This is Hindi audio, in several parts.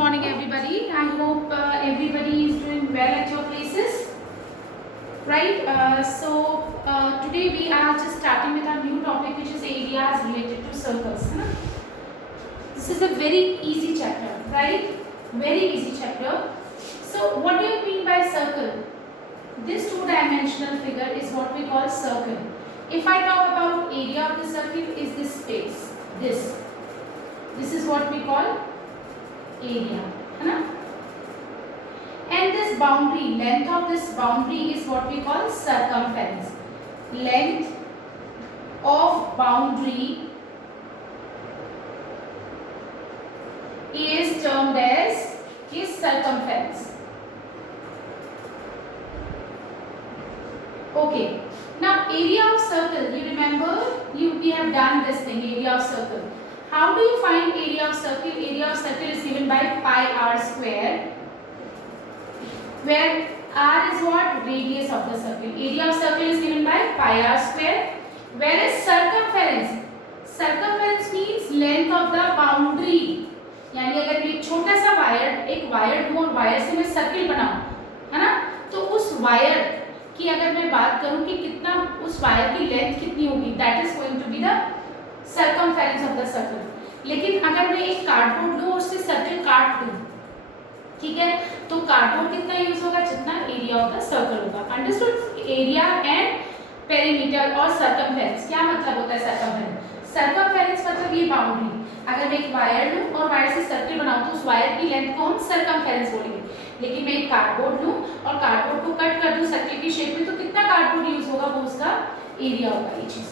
morning everybody. I hope everybody is doing well at your places. Right? Today we are just starting with our new topic, which is areas related to circles. This is a very easy chapter, right? Very easy chapter. So what do you mean by circle? This two-dimensional figure is what we call circle. If I talk about area of the circle, is this space. This is what we call area, है ना? And this boundary, length of this boundary is what we call circumference. Length of boundary is termed as circumference. Okay. Now area of circle, you remember we have done this thing, area of circle. How do you find area of circle? Area of circle is given by pi r square, where r is what? Radius of the circle. Area of circle is given by pi r square, whereas circumference means length of the boundary. यानी अगर मैं छोटा सा वायर लूं और वायर से मैं सर्किल बनाऊं, है ना, तो उस वायर की अगर मैं बात करूं कि कितना उस वायर की लेंथ कितनी होगी, that is going to be the circumference of the circle. लेकिन अगर मैं एक कार्डबोर्ड लूं और उससे सर्कल काट दूं, ठीक है, तो कार्डबोर्ड कितना यूज होगा? जितना एरिया ऑफ द सर्कल होगा. अंडरस्टूड? एरिया एंड पेरीमीटर और सर्कमफेरेंस. क्या मतलब होता है सर्कमफेरेंस? सर्कमफेरेंस मतलब ये बाउंड्री. अगर मैं एक वायर लूं और वायर से सर्कल बनाऊं तो उस वायर की लेंथ को हम सर्कमफेरेंस बोलेंगे. लेकिन मैं एक कार्डबोर्ड लूं और कार्डबोर्ड को कट कर दूं सर्कल की शेप में, तो कितना कार्डबोर्ड यूज होगा वो उसका एरिया होगा. ये चीज.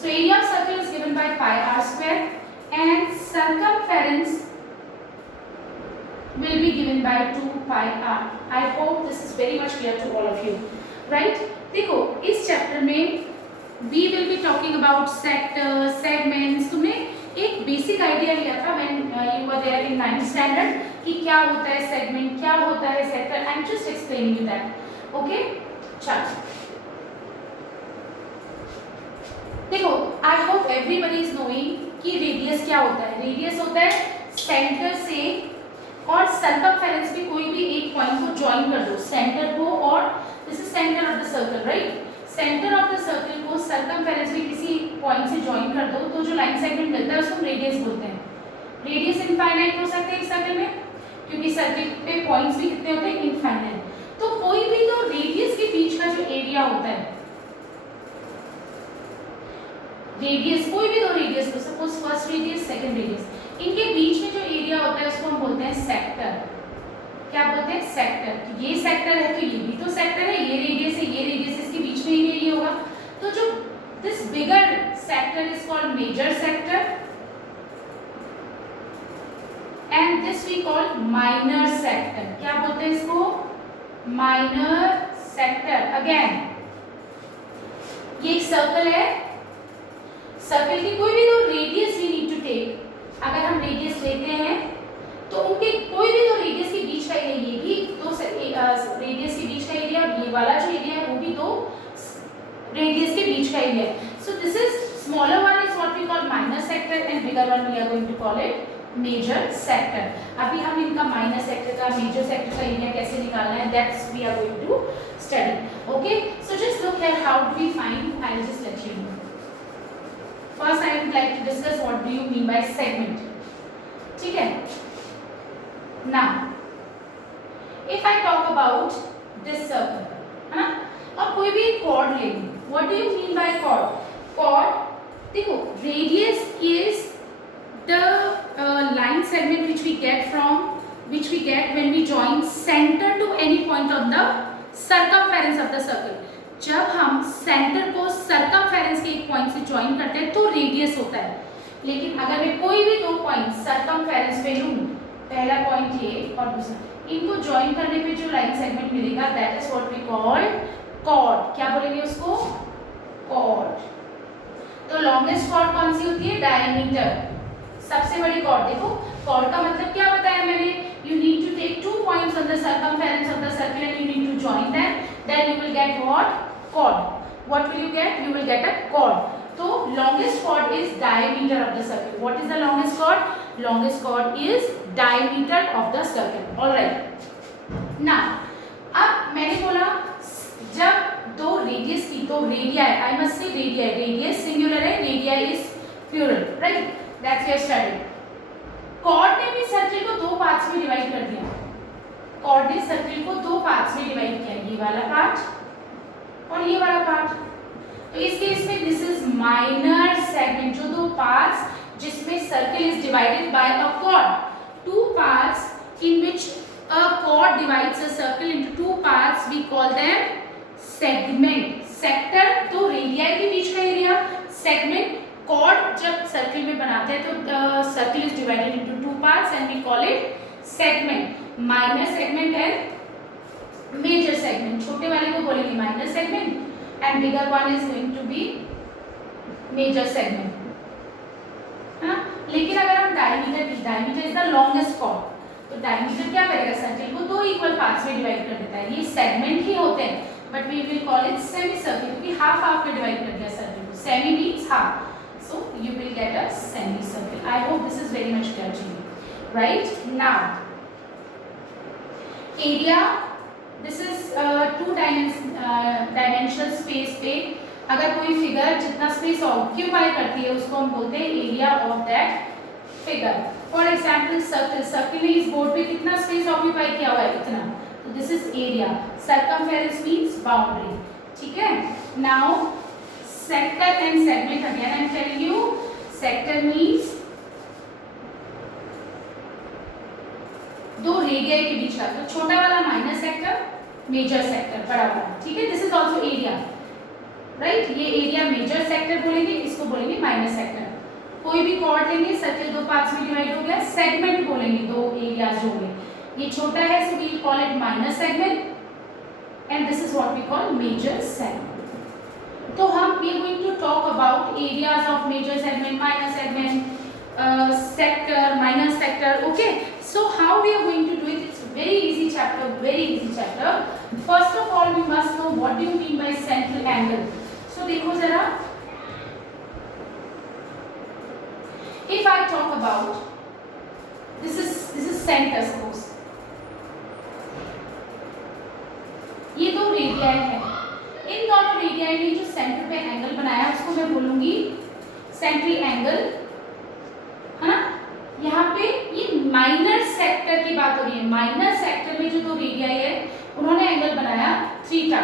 So area of circle is given by pi r square and circumference will be given by 2 pi r. I hope this is very much clear to all of you, right? देखो इस चैप्टर में we will be talking about sectors, segments. तुमने एक बेसिक आइडिया लिया था when you were there in 9th standard कि क्या होता है segment, क्या होता है sector. I am just explaining you that. Okay? चलो. देखो, I hope everybody is knowing कि रेडियस क्या होता है. रेडियस होता है सेंटर से और सर्कमफेरेंस भी कोई भी एक पॉइंट को ज्वाइन कर दो, सेंटर को, और this is centre of the circle, right. Centre of the circle को सर्कमफेरेंस भी किसी पॉइंट से ज्वाइन कर दो तो जो लाइन सेगमेंट मिलता है उसको हम रेडियस बोलते हैं. रेडियस इनफाइनाइट हो सकते हैं एक सर्कल में, क्योंकि सर्कल पे पॉइंट्स भी कितने होते हैं? इनफाइनाइट. तो कोई भी तो रेडियस के बीच का जो एरिया होता है, रेडियस, कोई भी दो रेडियस लो, suppose first radius, second radius, इनके बीच में जो एरिया होता है उसको हम बोलते हैं सेक्टर. क्या बोलते हैं? सेक्टर. ये सेक्टर है तो ये भी तो सेक्टर है, ये रेडियस है, ये रेडियस, इसके बीच में एरिया ये होगा. तो जो this bigger sector is called major sector and this we call minor sector. क्या बोलते हैं इसको? Minor sector. अगेन ये एक सर्कल है, सर्कल की कोई भी दो radius we need to take. अगर हम रेडियस लेते हैं तो उनके कोई भी दो रेडियस के बीच का एरिया, ये भी दो रेडियस के बीच का एरिया, ये वाला जो एरिया है वो भी दो रेडियस के बीच का एरिया है. So this is smaller one is what we call minor sector and bigger one we are going to call it major sector. अभी हम इनका माइनर सेक्टर का, मेजर सेक्टर का एरिया कैसे निकालना है, that's we are going to study. Okay, so just look here how do we find. I will just let you know. First, I would like to discuss what do you mean by segment. ठीक है? Now, if I talk about this circle, है ना? और कोई भी chord ले लो. What do you mean by chord? Chord, देखो, radius is the line segment which we get when we join center to any point of the circumference of the circle. जब हम सेंटर को सर्कमफेरेंस के एक पॉइंट से ज्वाइन करते हैं तो रेडियस होता है. लेकिन अगर मैं कोई भी दो पॉइंट सर्कमफेरेंस पे लूं, पहला पॉइंट ये और दूसरा, इनको ज्वाइन करने पे जो लाइन सेगमेंट मिलेगा that is what we call chord. क्या बोलेंगे उसको? कॉर्ड. तो लॉन्गेस्ट कॉर्ड कौन सी होती है? डायमीटर. सबसे बड़ी कॉर्ड. देखो कॉर्ड का मतलब क्या बताया मैंने? You need to take 2 points on the circumference of the circle and you need to join them, then you will get what? Chord. What will you get? You will get a chord. So longest chord is diameter of the circle. What is the longest chord? Longest chord is diameter of the circle. Alright, now अब मैंने बोला जब दो रेडियस की, तो radii, I must say radii, radius singular है, radii is plural, right, that's we studied. Chord ने भी सर्कल को दो पार्ट्स में डिवाइड कर दिया, कॉर्ड ने सर्कल को दो पार्ट्स में डिवाइड किया, ये वाला पार्ट और ये वाला पार्ट। तो इस केस में दिस इज माइनर सेगमेंट, जो दो पार्ट्स जिसमें circle is divided by a cord, two parts in which a chord divides a circle into two parts, we call them segment। sector तो रेडियाई के बीच का एरिया, segment chord जब सर्कल में बनाते हैं तो circle is divided into two parts and we call it segment. Minor segment and major segment, छोटे वाले को बोलेंगे minor segment and bigger one is going to be major segment, है ना। लेकिन अगर हम diameter is the longest chord, तो डायमीटर क्या करेगा, सर्कल को दो इक्वल पार्ट्स में डिवाइड कर देता है। ये सेगमेंट ही होते हैं, but we will call it semi circle, क्योंकि हाफ हाफ में डिवाइड कर दिया सर्कल को, semi means half, so you will get a semicircle। I hope this is very much clear to you, right? Now area, this is two dimensional space पे अगर कोई फिगर जितना स्पेस ऑक्यूपाई करती है उसको हम बोलते हैं area of that figure. For example circle, circle ने इस बोर्ड पे कितना स्पेस ऑक्यूपाई किया हुआ है, इतना, तो this is area. Circumference means boundary, ठीक है। Now sector and segment, again I am telling you, sector means दो रेडियाई के बीच का, तो छोटा वाला माइनर सेक्टर, मेजर सेक्टर बड़ा वाला, ठीक है। This is also area, right, ये एरिया मेजर सेक्टर बोलेंगे, इसको बोलेंगे माइनर सेक्टर। कोई भी कॉर्ड लेंगे, सर्कल दो पार्ट्स में डिवाइड हो गया, सेगमेंट बोलेंगे, दो एरियाज हो गए, ये छोटा है so we call it minor segment and this is what we call major segment. तो हम we are going to talk about areas of major segment, minor segment, sector, minor sector, okay। So how we are going to do it? It's a very easy chapter, very easy chapter। First of all we must know what do you mean by central angle। So देखो जरा, if I talk about this is center, suppose ये दो रेडियाई है, इन दोनों रेडियाई ने जो सेंटर पे एंगल बनाया उसको मैं बोलूंगी सेंट्रल एंगल, है ना। यहाँ पे ये माइनर सेक्टर की बात हो रही है, माइनर सेक्टर में जो दो रेडियाई है उन्होंने एंगल बनाया थीटा,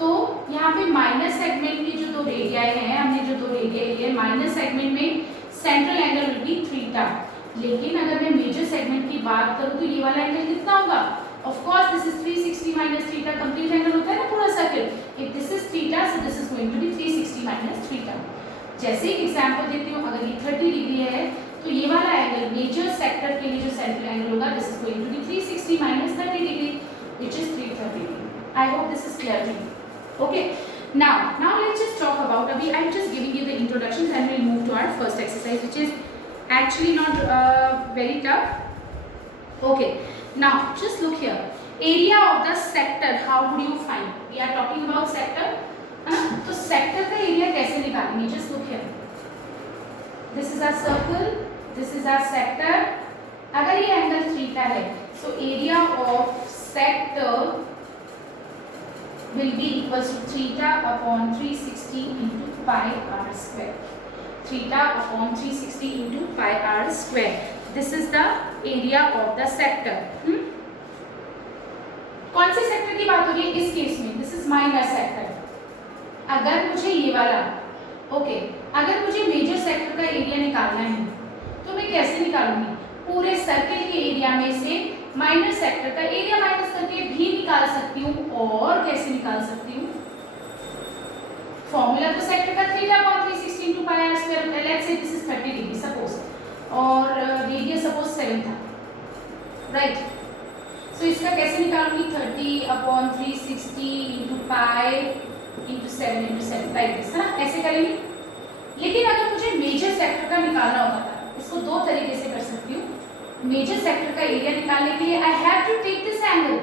तो यहाँ पे माइनर सेगमेंट की जो दो रेडियाई है, हमने जो दो रेडियाई लिए माइनर सेगमेंट में central angle will be theta. लेकिन अगर मैं मेजर सेगमेंट की बात करूँ तो ये वाला एंगल कितना होगा, of course this is 360 minus theta, complete angle होता है ना पूरा circle, if this is theta so this is going to be 360 minus theta। जैसे एक एग्जांपल देती हूँ, अगर ये 30 डिग्री है तो ये वाला एंगल मेजर सेक्टर के लिए जो सेंट्रल एंगल होगा this is going to be 360 minus 30 degree which is 330 degree। I hope this is clear to you, okay। now let's just talk about, abhi I'm just giving you the introductions and we'll move to our first exercise which is actually not very tough, okay। Now just look here, area of the sector, how would you find? We are talking about sector, तो sector का area कैसे निकालेंगे? Just look here, this is our circle, this is our sector। अगर ये एंगल थीटा है so area of sector will be equals to theta upon 360 into pi r square, theta upon 360 into pi r square। This is the area of the sector। कौन से सेक्टर की बात हो रही है इस केस में? This is minor sector. अगर मुझे ये वाला ओके, अगर मुझे मेजर सेक्टर का एरिया निकालना है तो मैं कैसे निकालूंगी? पूरे सर्कल के एरिया में से माइनर सेक्टर का एरिया माइनस करके भी निकाल सकती हूँ। और कैसे निकाल सकती हूँ? फॉर्मूला तो सेक्टर का theta upon 360 into pi r square होता है। Let's say this is 30 degree suppose, और रेडियस सपोज 7 था, राइट। सो इसका कैसे निकालूंगी? 30 upon 360 into pi into 7 into 7 like this, है ना, ऐसे करेंगे। लेकिन अगर मुझे मेजर सेक्टर का निकालना होता था, इसको दो तरीके से कर सकती हूँ। मेजर सेक्टर का एरिया निकालने के लिए I have to take this angle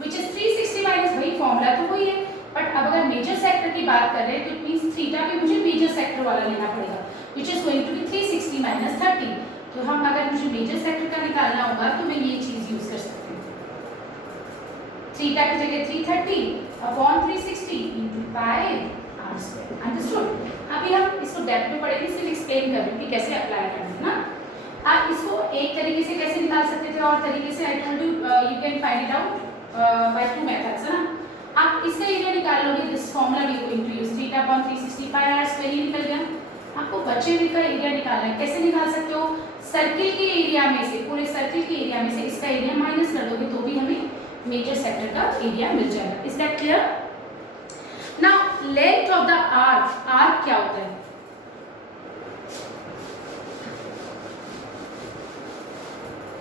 which is 360 minus, वही फॉर्मूला तो वही है, बट अब अगर मेजर सेक्टर की बात कर रहे हैं तो इट मींस थीटा भी मुझे मेजर सेक्टर वाला लेना पड़ेगा which is going to be 360 minus 30। तो हम अगर मुझे मेजर सेक्टर का निकालना होगा तो मैं ये चीज यूज कर सकती हूँ, थीटा की जगह 330/360 into pi r square. Understood? अभी हम इसको डेप्थ में पढ़ेंगे, सिर्फ एक्सप्लेन कर रही हूँ कि कैसे अप्लाई करना है ना। आप इसको एक तरीके से कैसे निकाल सकते थे और तरीके से I told you you can find it out by two methods, है ना। आप इसका एरिया निकाल लोगे, this formula we going to use, थीटा/360 पाई आर स्क्वायर, ये निकल गया। आपको बचे हुए का एरिया निकालना है, कैसे निकाल सकते हो? सर्किल के एरिया में से, पूरे सर्किल के एरिया में से इसका एरिया माइनस कर दोगे तो भी हमें मेजर सेक्टर का एरिया मिल जाएगा। Is that clear? Now length of the arc, arc क्या होता है?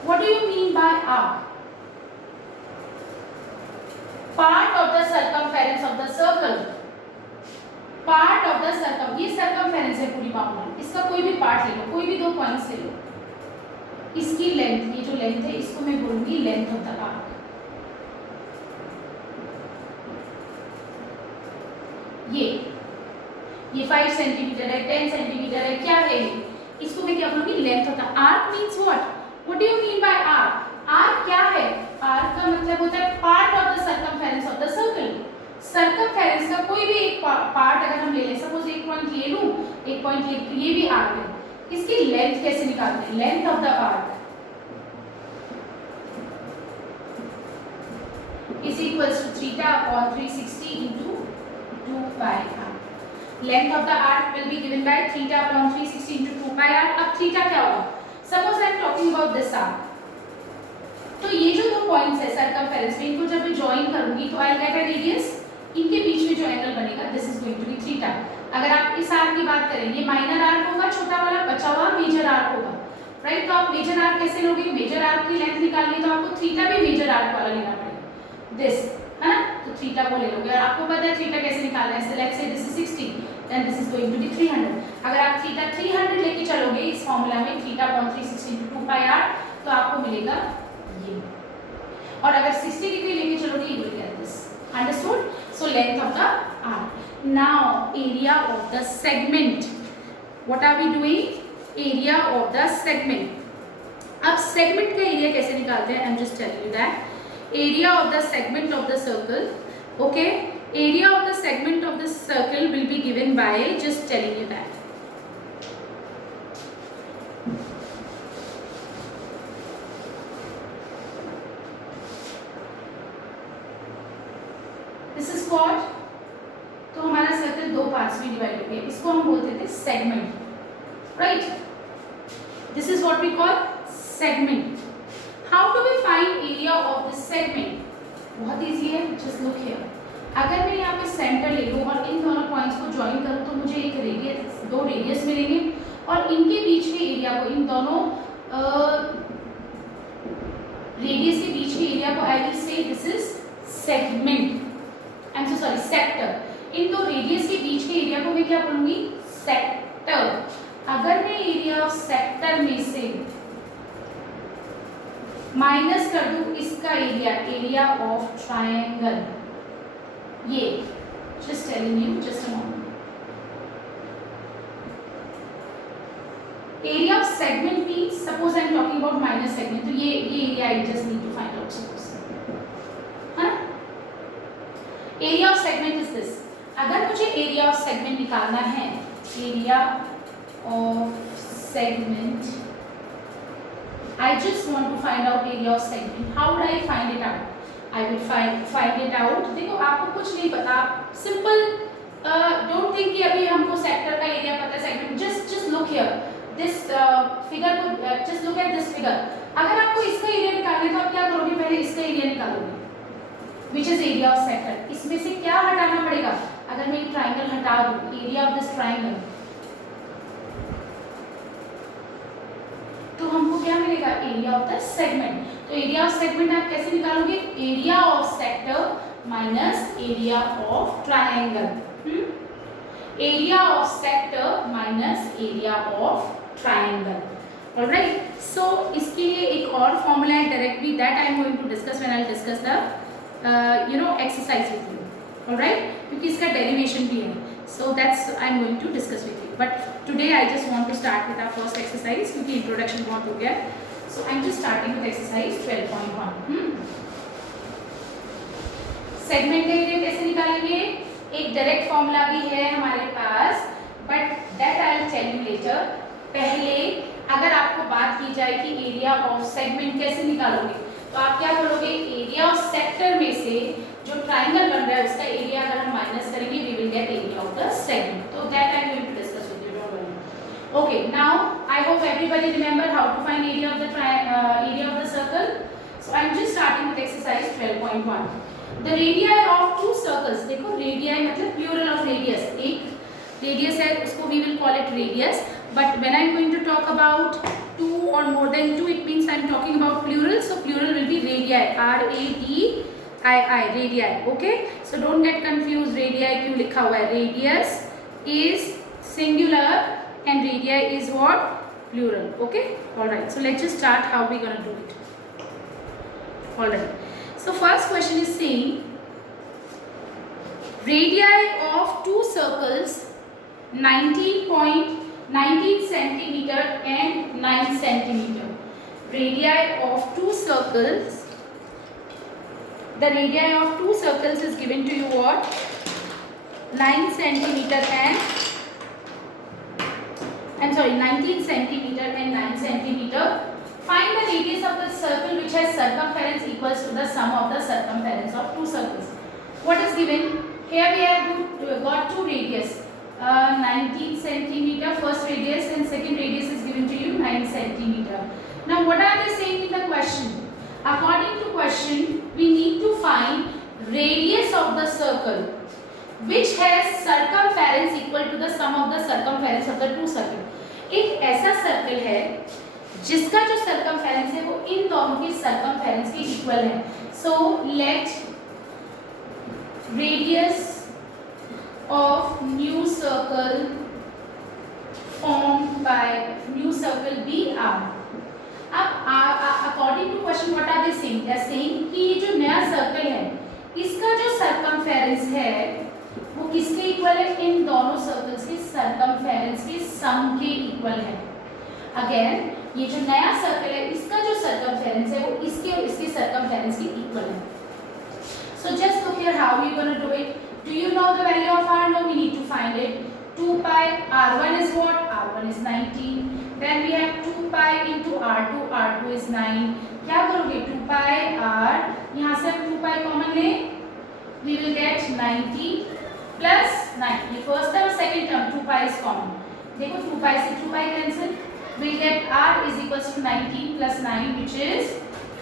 What do you mean by arc? Part of the circumference of the circle, part of the circum, ये सर्कमफेरेंस है पूरी बाउंड्री, इसका कोई भी पार्ट ले लो, कोई भी दो पॉइंट्स ले लो, इसकी लेंथ, ये जो लेंथ है इसको मैं बोलूंगी लेंथ ऑफ द आर्क। ये 5 सेंटीमीटर है, 10 सेंटीमीटर है, क्या है ये? इसको मैं क्या बोलूंगी? Length of the arc. Means what? What do you mean by arc? Arc क्या है? आर्क का मतलब होता है part of the circumference of the circle. Circumference का कोई भी एक पार्ट अगर हम ले लें, सपोज एक पॉइंट ये लूं, एक पॉइंट ये, तो ये भी आर्क है। इसकी लेंथ कैसे निकालते हैं? Length of the arc is equals to θ/360 into 2 pi r. Length of the arc will be given by θ/360 into 2 pi r. अब थीटा क्या होगा? Suppose I am talking about this arc. तो ये जो दो पॉइंट्स है सर्कमफेरेंस में, इनको जब मैं ज्वाइन करूंगी तो आई गेट अ रेडियस, इनके बीच में जो एंगल बनेगा this is going to be theta. अगर आप इस आर्क की बात करें, ये माइनर आर्क होगा, छोटा वाला बचा हुआ मेजर आर्क होगा, राइट। तो आप मेजर आर्क कैसे लोगे? मेजर आर्क की लेंथ निकालनी है तो आपको थीटा भी मेजर आर्क वाला लेना पड़ेगा, दिस, है ना। तो थीटा को ले लोगे और आपको पता है थीटा कैसे निकालना है। Let's say this is 60, then this is going to be 300। अगर आप थीटा 300 लेके चलोगे इस फार्मूला में, θ/360 into 2 pi r, तो आपको मिलेगा ये। और अगर 60 डिग्री लेके चलोगे you will get this. Understood? So length of the arc. Now area of the segment, what are we doing? Area of the segment. अब सेगमेंट का एरिया कैसे निकालते हैं? I am just telling you that area of the segment of the circle, okay, area of the segment of the circle will be given by, just telling you that, this is what, तो हमारा सर्कल दो पार्ट्स में डिवाइड हो गया, इसको हम बोलते थे segment, right. This is what we call segment. How do we find area of this segment? बहुत इजी है, just look here. अगर मैं यहाँ पे सेंटर ले लूँ और इन दोनों पॉइंट्स को ज्वाइन करूँ तो मुझे एक रेडियस, दो रेडियस मिलेंगे और इनके बीच के एरिया को, इन दोनों रेडियस के बीच के एरिया को I will say this is segment, I am so sorry, sector. इन दो रेडियस के बीच के एरिया को मैं क्या बोलूँगी? सेक्टर। अगर मैं एरिया ऑफ सेक्टर में से माइनस कर दूं इसका एरिया, एरिया ऑफ ट्रायंगल, ये just telling you, just a moment, area of segment means, suppose I am talking about minor segment, तो ये area I just need to find out, suppose, है ना। Area of segment is this. अगर मुझे एरिया ऑफ सेगमेंट निकालना है, area of segment, I just want to find out area of segment. How would I find it out? I will find it out. देखो आपको कुछ नहीं पता, सिंपल, डोंट थिंक कि अभी हमको सेक्टर का एरिया पता है, segment, just look here, this figure को, just look at this figure. अगर आपको इसका एरिया निकालना है तो आप क्या करोगे? पहले इसका एरिया निकालोगे, which is area of sector. इसमें से क्या हटाना पड़ेगा? अगर मैं ट्राइंगल हटा दूं, एरिया ऑफ दिस ट्राइंगल, तो हमको क्या मिलेगा? Area of the segment. तो एरिया ऑफ सेगमेंट आप कैसे निकालोगे? Area of sector minus area of triangle, area of sector minus area of triangle. Alright, so इसके लिए एक और फॉर्मूला है directly, that I am going to discuss when I will discuss the you know exercise with you. Alright, क्योंकि इसका डेरिवेशन भी है. So that's I am going to discuss with you. But today I just want to start with our first exercise, क्योंकि इंट्रोडक्शन बहुत हो गया. So I am just starting with exercise 12.1. Segment area कैसे निकालेंगे? एक डायरेक्ट फॉर्मूला भी है हमारे पास, but that I will tell you later. पहले अगर आपको बात की जाए कि एरिया ऑफ सेगमेंट कैसे निकालोगे, तो आप क्या करोगे? एरिया ऑफ सेक्टर में से जो ट्राइंगल बन रहा है उसका एरिया अगर हम माइनस करेंगे, we will get area of the segment. तो that I am going to discuss with you, don't worry. Okay, now I hope everybody remember how to find area of the circle. So I am just starting with exercise 12.1. The radii of two circles. देखो radii मतलब plural of radius. एक radius है उसको we will call it radius. But when I am going to talk about two or more than two, it means I am talking about plural. So plural will be radii. R-A-D-I-I. Radii. Okay. So don't get confused. Radii क्यों लिखा हुआ है? Radius is singular. And radii is what? Plural. Okay. All right. So let's just start how we gonna do it. All right. So first question is saying radii of two circles 19 centimeter and 9 centimeter. Radii of two circles. The radii of two circles is given to you what? 9 centimeter and 19 centimeter and 9 centimeter. Find the radius of the circle which has circumference equals to the sum of the circumference of two circles. What is given? Here we have got two radius. 19 centimeter first radius and second radius is given to you 9 centimeter. Now what are they saying in the question? According to question, we need to find radius of the circle which has circumference equal to the sum of the circumference of the two circle. एक ऐसा सर्कल है जिसका जो सर्कमफेरेंस है वो इन दोनों के सर्कमफेरेंस के इक्वल है. So let radius of new circle formed by new circle be r. अब according to question what are they saying? They are saying कि ये जो नया सर्कल है इसका जो सर्कमफेरेंस है वो किसके इक्वल है? इन दोनों सर्कल्स के सर्कमफेरेंस के सम के इक्वल है. अगेन ये जो नया सर्कल है इसका जो सर्कमफेरेंस है वो इसके और इसके सर्कमफेरेंस के इक्वल है. So just look here how we gonna do it. Do you know the value of r? No, we need to find it. 2 pi r1 is what? r1 is 19. Then we have 2 pi into r2. r2 is 9. क्या करोगे? 2 pi r, यहाँ से हम 2 pi कॉमन ले, we will get 90 plus 9. ये first term, second term 2 pi is common. देखो 2 pi से 2 pi cancel. We'll get r is equals to 19 plus 9 which is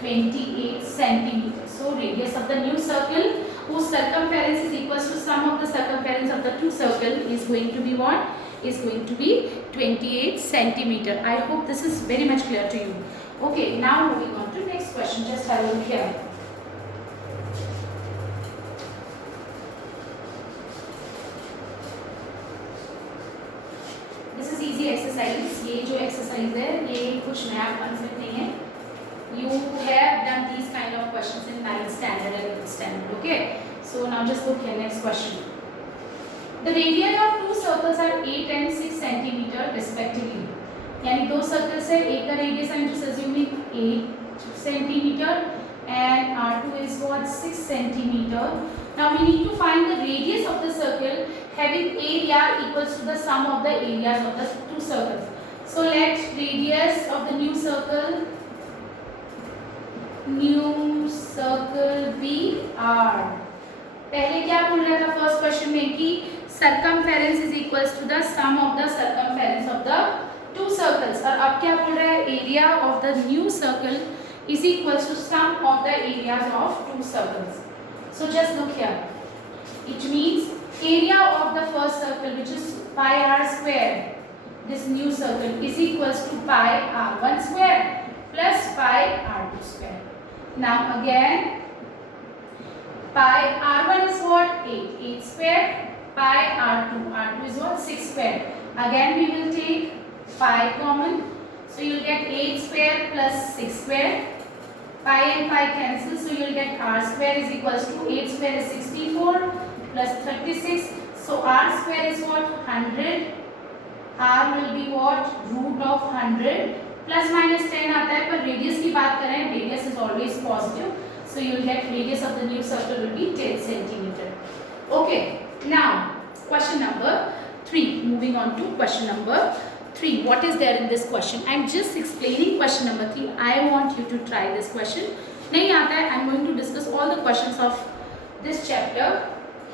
28 centimeters. So radius of the new circle whose circumference is equals to sum of the circumference of the two circle is going to be what? Is going to be 28 centimeter. I hope this is very much clear to you. Okay, now moving on to next question. Just have a look here. Exercise, ये जो एक्सरसाइज है ये कुछ नया कॉन्सेप्ट नहीं है. You have done these kind of questions in 9th standard and 8th standard. Okay, so now just look here. Next question. The radii of two circles are 8 and 6 centimeter respectively. यानी दो सर्कल्स है, एक का radius I am just assuming 8 centimeter and r2 is what? 6 centimeter. Now we need to find the radius of the circle having area equals to the sum of the areas of the two circles. So let radius of the new circle be r. पहले क्या बोल रहा था फर्स्ट क्वेश्चन में कि circumference is equals to the sum of the circumference of the two circles. और अब क्या बोल रहा है? area of the new circle is equals to sum of the areas of two circles. So just look here. It means area of the first circle which is pi r square, this new circle is equals to pi r1 square plus pi r2 square. Now again pi r1 is what? 8 square. Pi r2 is what? 6 square. Again we will take pi common, so you will get 8 square plus 6 square. Pi and pi cancel, so you will get r square is equals to 8 square is 64 plus 36. So r square is what? 100. r will be what? Root of 100. Plus minus 10 आता है, पर रेडियस की बात करें, radius is always positive, so you will get radius of the new circle will be 10 centimetre. Okay, now question number 3. Moving on to question number 3. What is there in this question? I am just explaining question number 3. I want you to try this question. नहीं आता है, I am going to discuss all the questions of this chapter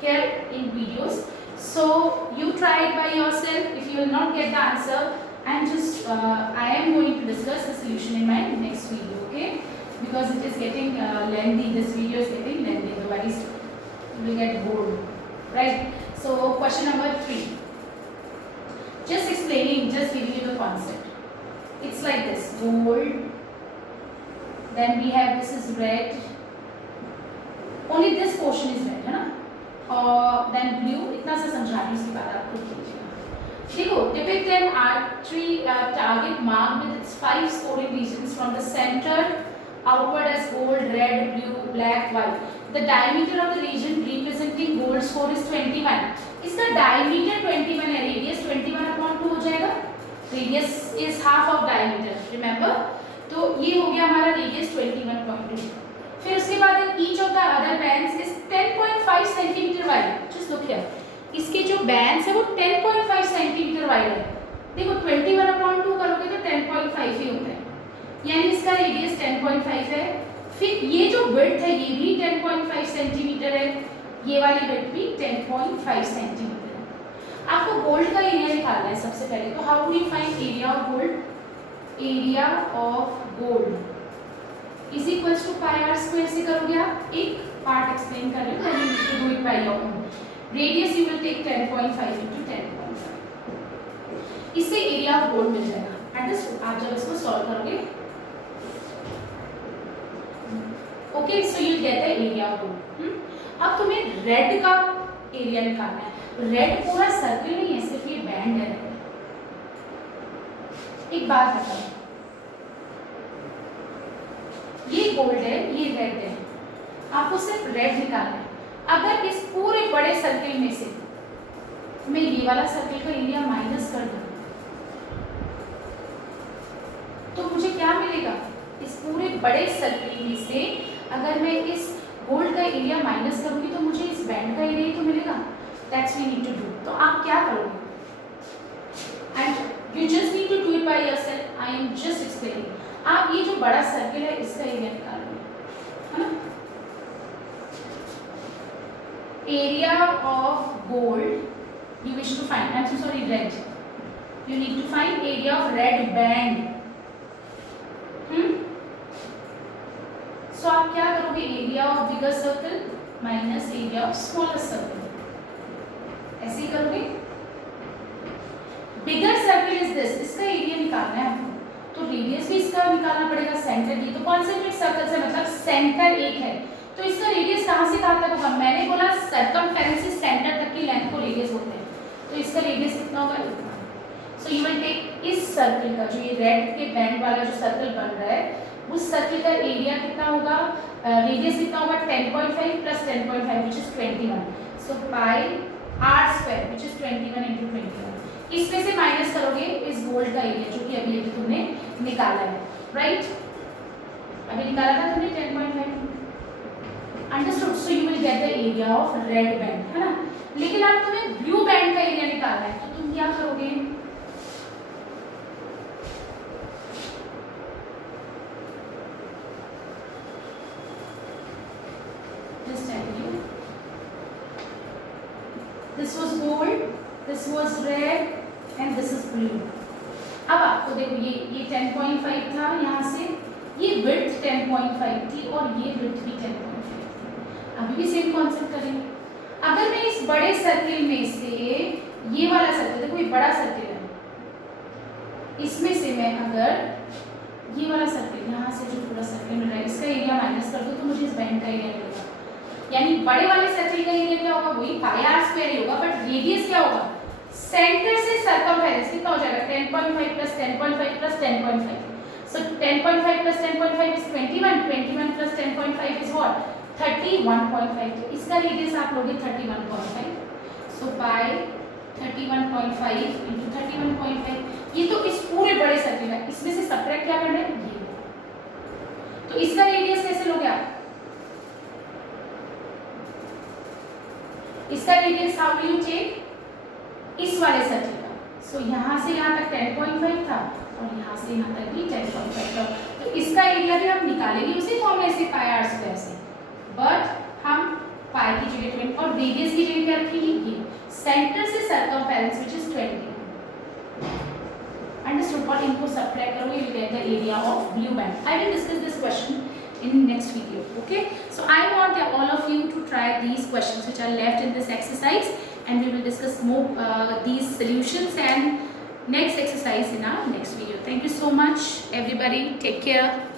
here in videos. So you try it by yourself. If you will not get the answer, I am going to discuss the solution in my next video, okay? Because it is getting lengthy. This video is getting lengthy. Otherwise, you will get bored, right? So question number 3. Just explaining, just giving you the concept. It's like this: gold. Then we have this is red. Only this portion is red, है ना? और then blue. इतना सा समझा रही हूँ, उसके बाद आपको कीजिएगा. देखो, depict an artery target marked with its 5 scoring regions from the center outward as gold, red, blue, black, white. The diameter of the region representing gold score is 21. इसका diameter 21 है, radius 21/2 हो जाएगा. Radius is half of diameter, remember? तो ये हो गया हमारा radius 21.2. फिर उसके बाद each of the other bands is 10.5 centimeter wide. Just look here. इसके जो बैंड्स है वो 10.5 सेंटीमीटर वाइड है. देखो 21/2 करोगे तो 10.5 ही होता है, यानी इसका रेडियस 10.5 है. फिर ये जो विड्थ है ये भी 10.5 सेंटीमीटर है, ये वाली विड्थ भी 10.5 सेंटीमीटर है. आपको गोल्ड का एरिया निकालना है सबसे पहले. तो how do you find area of gold? Area of gold is equals to pi r square से करोगे आप. एक पार्ट एक्सप्लेन कर रहे हो, then you need to do it by your own. Radius you will take 10.5 into 10.5. इससे एरिया ऑफ गोल्ड मिल जाएगा. अंडरस्टूड? आप जब इसको सॉल्व करोगे, okay, so you get the area of gold. अब तुम्हें रेड का एरिया निकालना है. रेड पूरा सर्कल नहीं है, सिर्फ ये बैंड है. एक बात बताओ, ये गोल्ड है, ये रेड है, आपको सिर्फ रेड निकालना है. अगर इस पूरे बड़े सर्कल में से मैं ये वाला सर्कल का एरिया माइनस कर दूं तो मुझे क्या मिलेगा? इस पूरे बड़े सर्कल में से अगर मैं इस गोल्ड का एरिया माइनस करूंगी तो मुझे इस बैंड का एरिया ही तो मिलेगा. That's we need to do. तो आप क्या करोगे? And you just need to do it by yourself. I am just explaining. आप ये जो बड़ा सर्कल है इसका एरिया निकालोगे, है ना? Area of gold you wish to find. I'm so sorry, red. You need to find area of red band. So आप क्या करोगे? area of bigger circle minus area of smaller circle. ऐसे ही करोगे. Bigger circle is this. इसका एरिया निकालना है आपको, तो रेडियस भी इसका निकालना पड़ेगा. सेंटर ये तो कॉन्सेंट्रिक सर्कल से मतलब सेंटर एक है, तो इसका रेडियस कहाँ से कहाँ तक होगा? मैंने बोला सर्कमफेरेंस से सेंटर तक की लेंथ को रेडियस बोलते हैं, तो इसका रेडियस कितना होगा? इतना. सो यू विल टेक इस सर्कल का, जो ये रेड के बैंड वाला जो सर्कल बन रहा है, उस सर्कल का एरिया कितना होगा? रेडियस कितना होगा? 10.5 plus 10.5 which is 21. So pi r square which is 21 into 21. इसमें से माइनस करोगे इस गोल्ड का एरिया जो कि अभी अभी तुमने निकाला है, राइट? अभी निकाला था तुमने 10.5. Understood? So you will get the area of red band, है ना? लेकिन अब तुम्हें ब्लू बैंड का एरिया निकालना है, तो तुम क्या करोगे? Just tell you, this was gold, this was red, and this is blue. अब आपको देखो ये 10.5 था, यहाँ से ये विड्थ 10.5 थी और ये विड्थ भी 10.5 थी. अभी भी सेम कॉन्सेप्ट करेंगे. अगर मैं इस बड़े सर्कल में से ये वाला सर्कल, देखो ये बड़ा सर्कल है, इसमें से मैं अगर ये वाला सर्कल यहाँ से जो पूरा सर्कल मिल रहा है इसका एरिया माइनस कर दूँ तो मुझे इस बैंड का एरिया मिलेगा. यानी बड़े वाले सर्कल का एरिया क्या होगा? वही पाई आर स्क्वायर ही होगा, बट रेडियस क्या होगा? सेंटर से सर्कमफेरेंस कितना हो जाएगा? 10.5 plus 10.5 plus 10.5. So 10.5 plus 10.5 is 21. 21 plus 10.5 is what? 31.5, तो इसका रेडियस आप लोगे 31.5, सो बाय 31.5 इंटू 31.5, ये तो इस पूरे बड़े सर्किल में, इसमें से सबट्रैक्ट क्या करना है, ये, तो इसका रेडियस कैसे लोगे आप, इसका radius how will you take, इस वाले सर्किल का, सो यहाँ से यहाँ तक 10.5 था और यहाँ से यहाँ तक भी 10.5 था, तो इसका एरिया भी हम निकालेंगे उसी फॉर्मूले से पाई आर स्क्वायर से, बट हम पाई की जगह 20 और रेडियस की जगह क्या रखेंगे, ये सेंटर से सर्कमफेरेंस व्हिच इज 20, अंडरस्टूड, और इनको सबट्रैक्ट करोगे you get the area of blue band. I will discuss this question in next video. Okay, so I want all of you to try these questions which are left in this exercise, and we will discuss more these solutions and next exercise in our next video. Thank you so much everybody, take care.